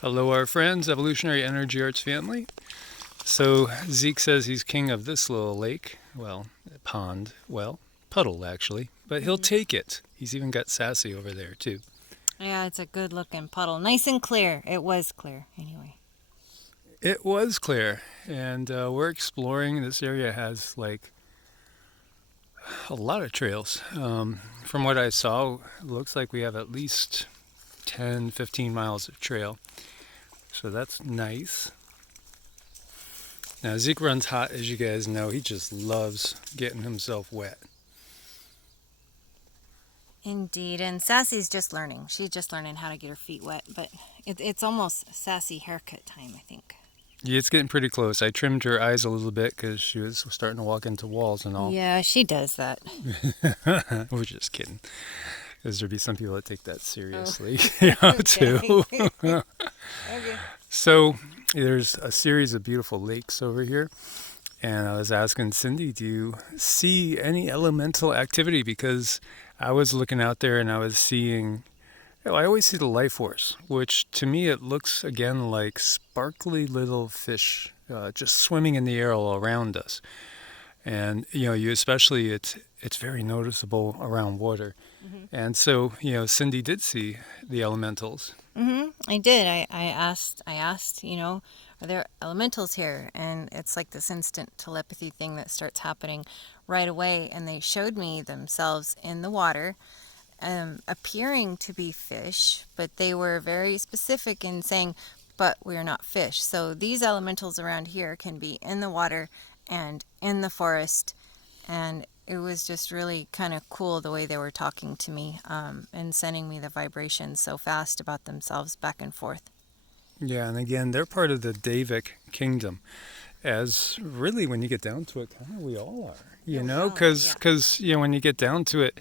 Hello, our friends, Evolutionary Energy Arts family. So Zeke says he's king of this little lake. Well, pond. Well, puddle, actually. But he'll take it. He's even got Sassy over there, too. Yeah, it's a good looking puddle. Nice and clear. It was clear, anyway. It was clear. And we're exploring. This area has, like, a lot of trails. From what I saw, it looks like we have at least 10, 15 miles of trail. So that's nice. Now, Zeke runs hot, as you guys know. He just loves getting himself wet. Indeed, and Sassy's just learning. She's just learning how to get her feet wet, but it's almost Sassy haircut time, I think. Yeah, it's getting pretty close. I trimmed her eyes a little bit because she was starting to walk into walls and all. Yeah, she does that. We're just kidding. Because there'd be some people that take that seriously, Okay. too. Okay. So there's a series of beautiful lakes over here. And I was asking Cindy, do you see any elemental activity? Because I was looking out there and I was seeing, I always see the life force, which to me it looks again like sparkly little fish just swimming in the air all around us. And you especially it's very noticeable around water. And so Cindy did see the elementals. I did. I asked, are there elementals here? And it's like this instant telepathy thing that starts happening right away. And they showed me themselves in the water, appearing to be fish, but they were very specific in saying, but we are not fish. So these elementals around here can be in the water and in the forest. And it was just really kind of cool the way they were talking to me, and sending me the vibrations so fast about themselves back and forth. Yeah, and again, they're part of the Davic kingdom, as really when you get down to it, kind of we all are, Yeah, we all are, because when you get down to it,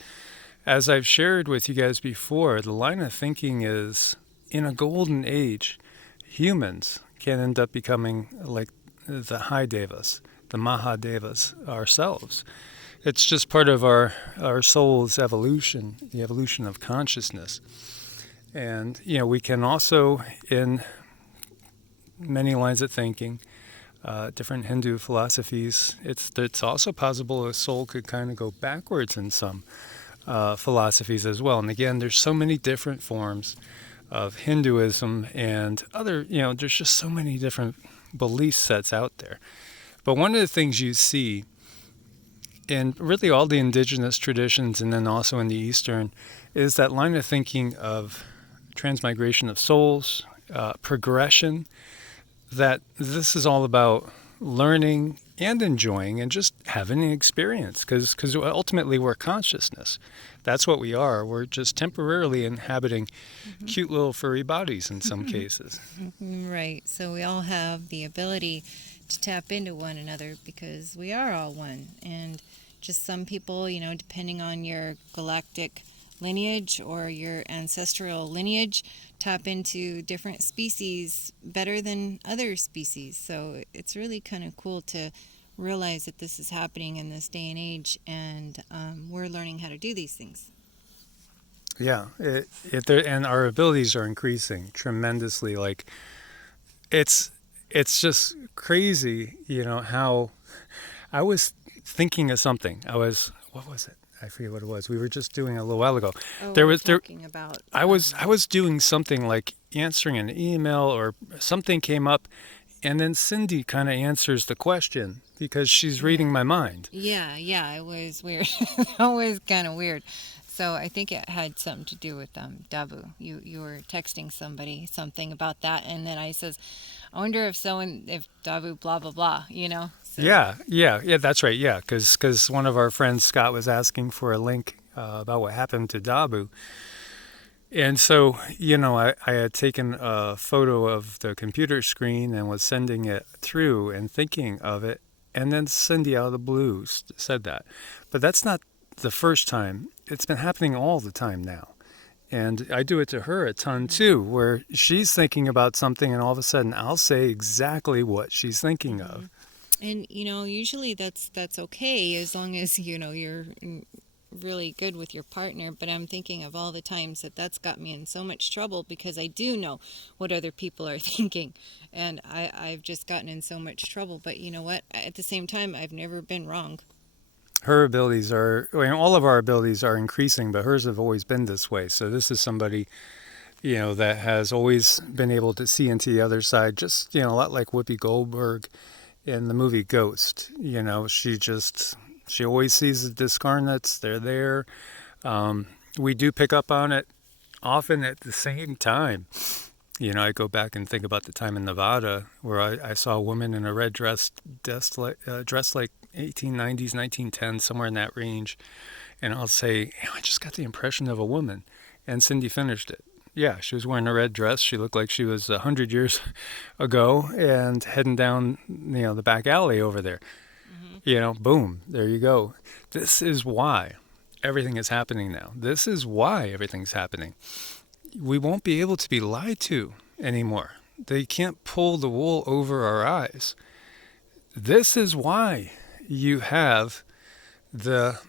as I've shared with you guys before, the line of thinking is in a golden age, humans can end up becoming like the high devas, the Mahadevas ourselves. It's just part of our soul's evolution, the evolution of consciousness. And, we can also, in many lines of thinking, different Hindu philosophies, it's also possible a soul could kind of go backwards in some philosophies as well. And again, there's so many different forms of Hinduism and other, there's just so many different belief sets out there. But one of the things you see in really all the indigenous traditions and then also in the Eastern is that line of thinking of transmigration of souls, progression, that this is all about learning and enjoying and just having an experience because ultimately we're consciousness. That's what we are. We're just temporarily inhabiting cute little furry bodies in some cases. Right. So we all have the ability to tap into one another because we are all one. And just some people, depending on your galactic lineage or your ancestral lineage, tap into different species better than other species. So it's really kind of cool to realize that this is happening in this day and age, and we're learning how to do these things. Yeah, and our abilities are increasing tremendously. Like it's just crazy, how I was thinking of something. What was it? I forget what it was. We were just doing a little while ago. Oh, There we're was there. talking about. I was doing something like answering an email or something came up, and then Cindy kind of answers the question because she's reading my mind. Yeah, it was weird. That was kind of weird. So I think it had something to do with Dabu. You were texting somebody something about that, and then I says, I wonder if Dabu blah blah blah. So. Yeah. That's right. Yeah, because one of our friends Scott was asking for a link about what happened to Dabu. And so, I had taken a photo of the computer screen and was sending it through and thinking of it. And then Cindy out of the blue said that. But that's not the first time. It's been happening all the time now. And I do it to her a ton too, where she's thinking about something and all of a sudden I'll say exactly what she's thinking of. And usually that's okay as long as you're really good with your partner, but I'm thinking of all the times that that's got me in so much trouble because I do know what other people are thinking, and I've just gotten in so much trouble. But you know what? At the same time, I've never been wrong. Her abilities are, I mean, all of our abilities are increasing, but hers have always been this way. So this is somebody, that has always been able to see into the other side, just, a lot like Whoopi Goldberg in the movie Ghost. She always sees the discarnates. They're there. We do pick up on it often at the same time. I go back and think about the time in Nevada where I saw a woman in a red dress, dressed like 1890s, 1910s, somewhere in that range. And I'll say, I just got the impression of a woman. And Cindy finished it. Yeah, she was wearing a red dress. She looked like she was 100 years ago and heading down, the back alley over there. Boom, there you go. This is why everything is happening now. This is why everything's happening. We won't be able to be lied to anymore. They can't pull the wool over our eyes. This is why you have the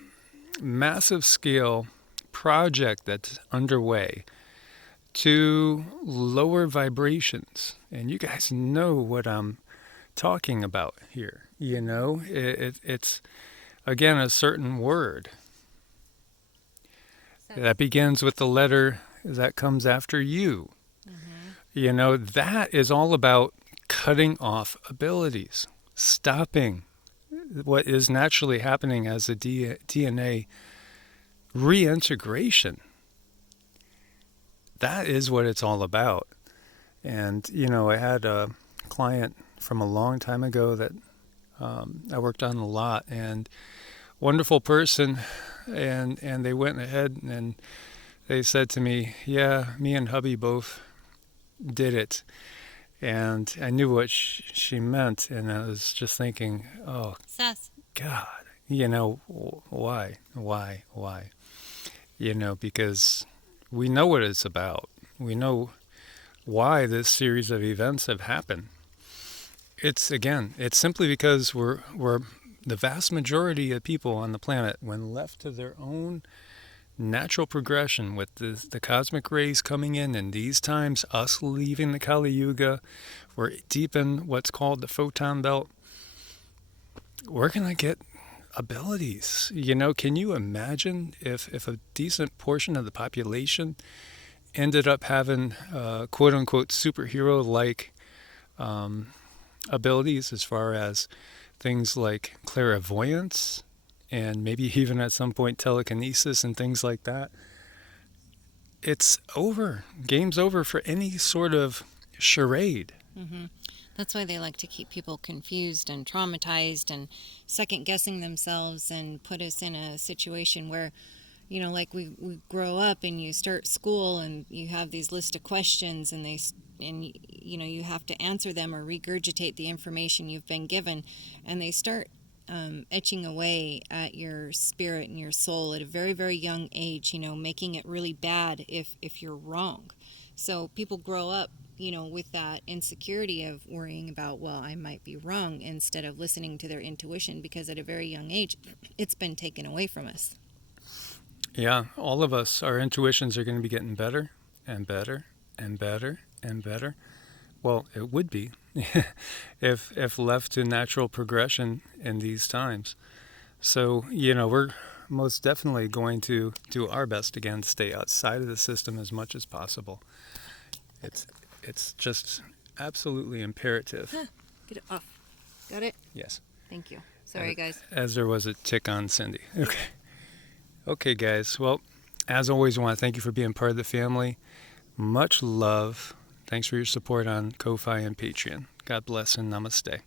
massive scale project that's underway to lower vibrations. And you guys know what I'm talking about here. It's, again, a certain word that begins with the letter that comes after you. That is all about cutting off abilities, stopping what is naturally happening as a DNA reintegration. That is what it's all about. And, I had a client from a long time ago that I worked on a lot, and wonderful person, and they went ahead and they said to me, yeah, me and hubby both did it. And I knew what she meant, and I was just thinking, oh, Sass. God, why? Because we know what it's about. We know why this series of events have happened. It's simply because we're the vast majority of people on the planet, when left to their own natural progression with the cosmic rays coming in these times, us leaving the Kali Yuga, we're deep in what's called the photon belt. We're going to get abilities. Can you imagine if a decent portion of the population ended up having quote-unquote superhero-like abilities as far as things like clairvoyance and maybe even at some point telekinesis and things like that? It's over. Game's over for any sort of charade. Mm-hmm. That's why they like to keep people confused and traumatized and second guessing themselves and put us in a situation where, like we grow up and you start school and you have these list of questions and you have to answer them or regurgitate the information you've been given, and they start etching away at your spirit and your soul at a very, very young age, making it really bad if you're wrong. So people grow up, with that insecurity of worrying about, well, I might be wrong, instead of listening to their intuition, because at a very young age, it's been taken away from us. Yeah, all of us, our intuitions are going to be getting better and better and better and better. Well, it would be if left to natural progression in these times. So, we're most definitely going to do our best again to stay outside of the system as much as possible. It's just absolutely imperative. Get it off. Got it? Yes. Thank you. Sorry, guys. As there was a tick on Cindy. Okay. Okay, guys. Well, as always, I want to thank you for being part of the family. Much love. Thanks for your support on Ko-Fi and Patreon. God bless and namaste.